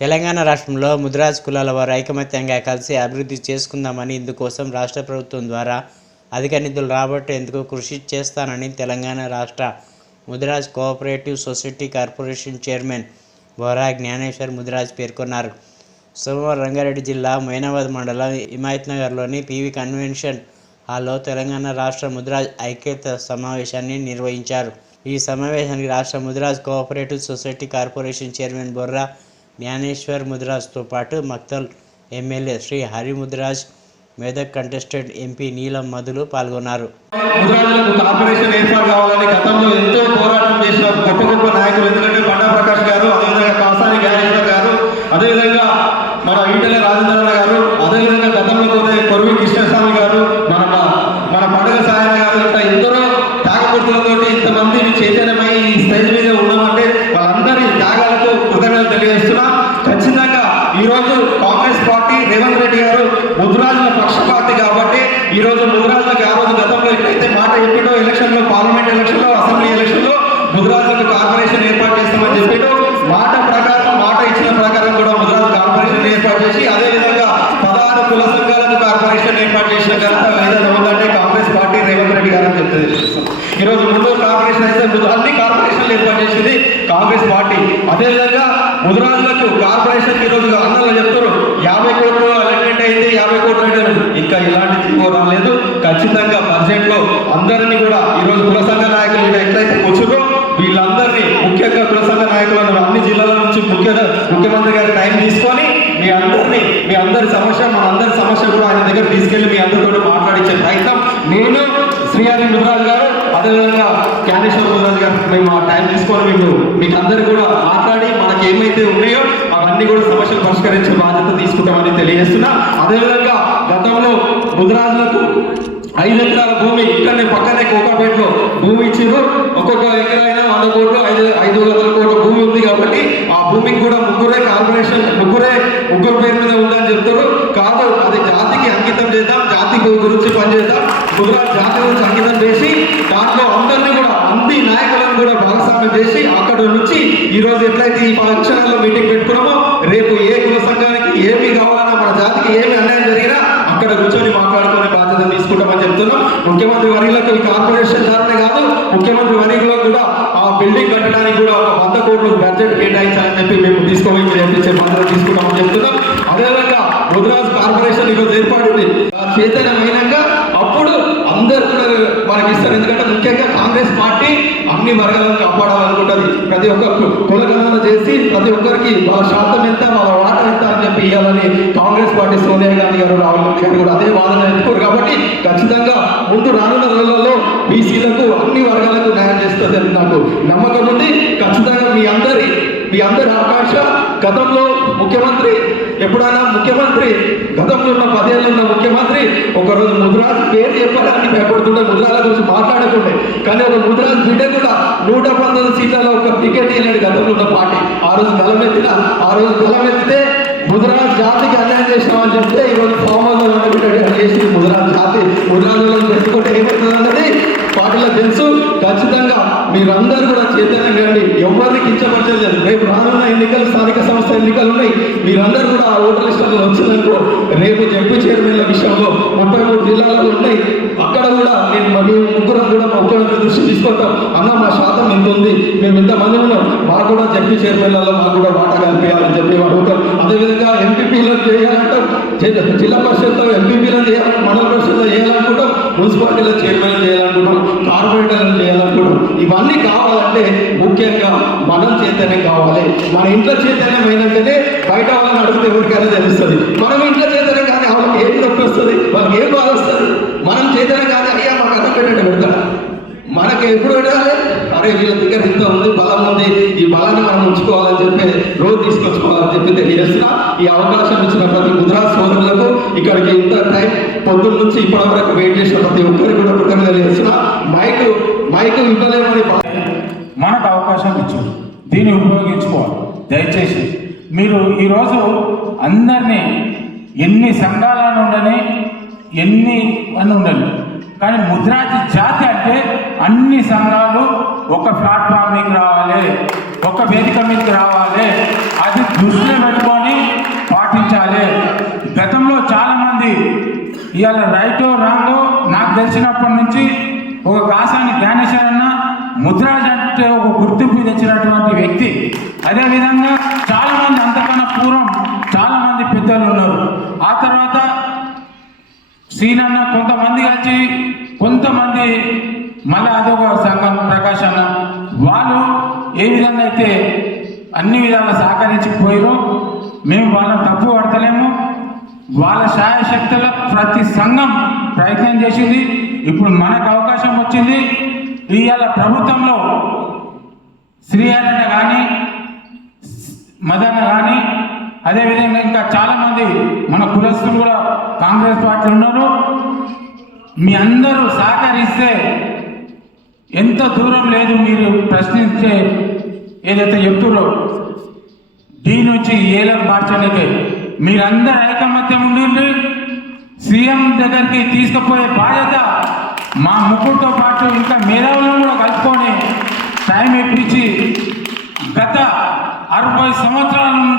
తెలంగాణ రాష్ట్రంలో ముద్రాజ్ కులాల వారు ఐకమత్యంగా కలిసి అభివృద్ధి చేసుకుందామని ఇందుకోసం రాష్ట్ర ప్రభుత్వం ద్వారా అధిక నిధులు రాబట్టేందుకు కృషి చేస్తానని తెలంగాణ రాష్ట్ర Mudiraj cooperative society corporation chairman Bora Jnaneshwar Mudiraj పేర్కొన్నారు. సోమవారం రంగారెడ్డి జిల్లా మైనాబాద్ మండలం హిమాయత్ నగర్లోని పీవీ కన్వెన్షన్ హాల్లో తెలంగాణ రాష్ట్ర ముద్రాజ్ ఐక్యత సమావేశాన్ని నిర్వహించారు. ఈ సమావేశానికి రాష్ట్ర Mudiraj cooperative society corporation chairman Borra Jnaneshwar ముదిరాజ్తో పాటు Makthal MLA Shri Hari Mudiraj Medak contestant MP Neelam మధులు పాల్గొన్నారు. ఎలక్షన్లో ఎలక్షన్లో పార్లమెంట్ ఎలక్షన్లో అసెంబ్లీ ఎలక్షన్లో కార్పొరేషన్ ఏర్పాటు చేస్తామని చెప్పినో మాట ప్రకారం మాట ఇచ్చిన ప్రకారం కూడా గుజరాత్ కార్పొరేషన్ ఏర్పాటు చేసి అదే విధంగా పదహారు కుల సంఘాలకు కార్పొరేషన్ ఏర్పాటు చేసిన ఘనత ఏదైనా ఉందంటే కాంగ్రెస్ పార్టీ రేవంత్ రెడ్డి గారు అని చెప్తుంది ఈ రోజు ముందు కార్పొరేషన్ అయితే అన్ని కార్పొరేషన్లు ఏర్పాటు చేసింది కాంగ్రెస్ పార్టీ. అదేవిధంగా ముద్రాజులకు కార్పొరేషన్ ఈరోజు రోజు అన్నలు చెప్తారు యాభై కోట్లు అయితే అయింది యాభై కోట్లు అంటే ఇంకా ఇలాంటి తీర్పు రాలేదు. ఖచ్చితంగా బడ్జెట్లో అందరినీ కూడా ఈ రోజు కుల సంఘ నాయకులు ఎట్లయితే కూర్చురో వీళ్ళందరినీ ముఖ్యంగా కుల సంఘ నాయకులను అన్ని జిల్లాల నుంచి ముఖ్య ముఖ్యమంత్రి గారి టైం తీసుకొని మీ అందరినీ మీ అందరి సమస్య మన అందరి సమస్య కూడా ఆయన దగ్గర తీసుకెళ్ళి మీ అందరితో మాట్లాడించే ప్రయత్నం. నేను శ్రీహరి ముద్రాజ్ గారు అదేవిధంగా జ్ఞానేశ్వర ముద్రాజ్ గారు మేము ఆ టైం తీసుకొని మీకు మీకు అందరు కూడా మాట్లాడి మనకి ఏమైతే ఉన్నాయో అన్ని కూడా సమస్యలు పరిష్కరించే బాధ్యత తీసుకుంటామని తెలియజేస్తున్నా. అదేవిధంగా గతంలో ముద్రాజులకు ఐదు ఎకరాల భూమి ఇక్కడనే పక్కనే కోకాపేటలో భూమి ఇచ్చారు ఒక్కొక్క ఎకరా అయినా వంద కోట్లు ఐదు ఐదు వందల కోట్ల భూమి ఉంది కాబట్టి ఆ భూమికి కూడా ముగ్గురే కార్పొరేషన్ ముగ్గురే ముగ్గురు పేరు మీద ఉందని చెప్తారు కాదు అది జాతికి అంకితం చేద్దాం జాతి గురించి పనిచేద్దాం గుజరాత్ జాతి గురించి అంకితం చేసి దాంట్లో అందరినీ కూడా అన్ని నాయకులను కూడా భాగస్వామ్యం చేసి అక్కడ నుంచి ఈరోజు ఎట్లయితే ఈ ఫంక్షన్లో మీటింగ్ పెట్టుకున్నామో రేపు ఏ కుల సంఘానికి ఏమి కావాలన్నా మన జాతికి ఏమి అన్యాయం జరిగినా అక్కడ కూర్చొని మాట్లాడుకునే బాధ్యత తీసుకుంటామని చెప్తున్నాం. ముఖ్యమంత్రి వర్యులకు ఈ కార్పొరేషన్ ద్వారానే కాదు ముఖ్యమంత్రి వరిలో కూడా ఆ బిల్డింగ్ కట్టడానికి కూడా ఒక వంద కోట్లు బడ్జెట్ కేటాయించాలని చెప్పి మేము తీసుకోవాలి చేపించే బాధ్యత తీసుకుంటామని చెప్తున్నాం. అదేవిధంగా రుద్రాజ్ కార్పొరేషన్ ఈరోజు ఏర్పాటు ఉంది. చైతన్యమైనాక అప్పుడు అందరు కూడా మనకి ఇస్తారు. కాంగ్రెస్ పార్టీ అన్ని వర్గాలను కాపాడాలనుకుంటుంది ప్రతి ఒక్కరు కులగణన చేసి ప్రతి ఒక్కరికి వాళ్ళ శాతం ఎంత వాళ్ళ వాటా ఎంత అని చెప్పి ఇవ్వాలని కాంగ్రెస్ పార్టీ సోనియా గాంధీ గారు రాహుల్ గాంధీ గారు కూడా. అదే వాదన ఎత్తుకోరు కాబట్టి ఖచ్చితంగా ముందు రానున్న రోజులలో బీసీలకు అన్ని వర్గాలకు న్యాయం చేస్తుంది అని నాకు నమ్మకం ఉంది. ఖచ్చితంగా మీ అందరి మీ అందరి ఆకాంక్ష గతంలో ముఖ్యమంత్రి ఎప్పుడైనా ముఖ్యమంత్రి గతంలో ఉన్న పదేళ్ళు ఉన్న ముఖ్యమంత్రి ఒకరోజు ముద్రాజ్ పేరు చెప్పడానికి భయపడుతుండే ముద్రాల గురించి మాట్లాడకుండే. కానీ ఒక ముద్రాజ్ బిడ్డ కూడా నూట పంతొమ్మిది సీట్లలో ఒక టికెట్ ఇవ్వలేడు గతంలో ఉన్న పార్టీ. ఆ రోజు గలమెత్తిన ఆ రోజు గలమెత్తితే ముద్రాజ్ జాతికి అన్యాయం చేసినామని చెప్తే ఈ రోజు ఫామ్ చేసి ముద్రాజ్ జాతి. ముద్రాజులను తెలుసుకుంటే ఏమవుతుంది అన్నది పార్టీలో తెలుసు. ఖచ్చితంగా మీరందరూ కూడా చైతన్యం కండి. ఎవరిని కించపరచలేదు. రేపు రానున్న ఎన్నికలు స్థానిక సంస్థ ఎన్నికలు ఉన్నాయి. మీరందరూ కూడా ఆ ఓటర్ లిస్టులో వచ్చిందనుకో రేపు జడ్పీ చైర్మన్ల విషయంలో ముప్పై మూడు జిల్లాలలో ఉన్నాయి. అక్కడ కూడా నేను మేము ముగ్గురం కూడా ముఖ్యమంత్రి దృష్టి తీసుకుంటాం. అన్న మా శాతం ఎంత ఉంది? మేము ఇంతమంది ఉన్నాం? మాకు కూడా జడ్పీ చైర్మన్లలో మాకు కూడా వాటా కల్పించాలని చెప్పి అడుగుతాం. అదేవిధంగా ఎంపీపీలను చేయాలంటాం. జిల్లా పరిషత్లో ఎంపీపీలను చేయాలని మండల పరిషత్లో చేయాలనుకుంటాం. మున్సిపాలిటీలో చైర్మన్ చేయాలనుకుంటాం కార్పొరేటర్లు చేయాలనుకుంటాం ఇవన్నీ కావాలంటే ముఖ్యంగా మనం చైతన్యం కావాలి. మన ఇంట్లో చైతన్యం అయినాకనే బయట వాళ్ళని అడిగితే ఎవరికైనా తెలుస్తుంది. మనం ఇంట్లో చైతన్యం కానీ వాళ్ళకి ఏం నొప్పి వస్తుంది? వాళ్ళకి ఏం బాధ వస్తుంది? మనం చైతన్యం కానీ అయ్యా మాకు అన్నం పెట్టండి పెడతాడు మనకి ఎప్పుడు పెట్టాలి? అరే వీళ్ళ దగ్గర ఇంత ఉంది బలం ఉంది. ఈ బలాన్ని మనం ఉంచుకోవాలని చెప్పి రోజు తీసుకొచ్చుకోవాలని చెప్పి తెలియజేస్తున్నా. ఈ అవకాశం ఇచ్చిన ప్రతి ముద్రా సోదరులకు ఇక్కడికి ఇంత టైం పొద్దున్న నుంచి ఇప్పటి వరకు వెయిట్ చేసిన ప్రతి ఒక్కరికి కూడా కృతజ్ఞతలు చేస్తున్నా మైక్ మైక్ ఇవ్వలేమని మనకు అవకాశం ఇచ్చింది దీన్ని ఉపయోగించుకోవాలి. దయచేసి మీరు ఈరోజు అందరినీ ఎన్ని సంఘాలను ఉండని ఎన్ని అని ఉండని కానీ ముద్రాజి జాతి అంటే అన్ని సంఘాలు ఒక ప్లాట్ఫామ్ మీదకి రావాలి ఒక వేదిక మీదకి రావాలి. అది దృష్టిలో పెట్టుకొని పాటించాలి. గతంలో చాలామంది ఇవాళ రైటో రాంగో నాకు తెలిసినప్పటి నుంచి ఒక కాసాని జ్ఞానేశ్వర్ అన్న ముద్రాజ్ అంటే ఒక గుర్తింపు తెచ్చినటువంటి వ్యక్తి. అదేవిధంగా చాలామంది అంతకన్నా పూర్వం చాలామంది పెద్దలు ఉన్నారు. ఆ తర్వాత సీనన్న కొంతమంది కలిసి కొంతమంది మళ్ళీ అదొక సంఘం ప్రకాశ్ అన్న వాళ్ళు ఏ విధంగా అయితే అన్ని విధాలా సహకరించిపోయారో మేము వాళ్ళని తప్పు పడతలేము. వాళ్ళ శాయశక్తుల ప్రతి సంఘం ప్రయత్నం చేసింది. ఇప్పుడు మనకు అవకాశం వచ్చింది. ఇవాళ ప్రభుత్వంలో శ్రీహరణ కానీ మదన కానీ అదేవిధంగా ఇంకా చాలామంది మన కులస్తులు కూడా కాంగ్రెస్ పార్టీ ఉన్నారు. మీ అందరూ సహకరిస్తే ఎంత దూరం లేదు మీరు ప్రశ్నించే ఏదైతే చెప్తురో దీని నుంచి ఏలకు మార్చడానికి మీరందరూ ఐకమత్యం ఉండి సీఎం దగ్గరికి తీసుకుపోయే బాధ్యత మా ముగ్గురితో పాటు ఇంకా మేధావులను కూడా కలుపుకొని టైం ఇప్పించి గత అరవై సంవత్సరాల నుంచి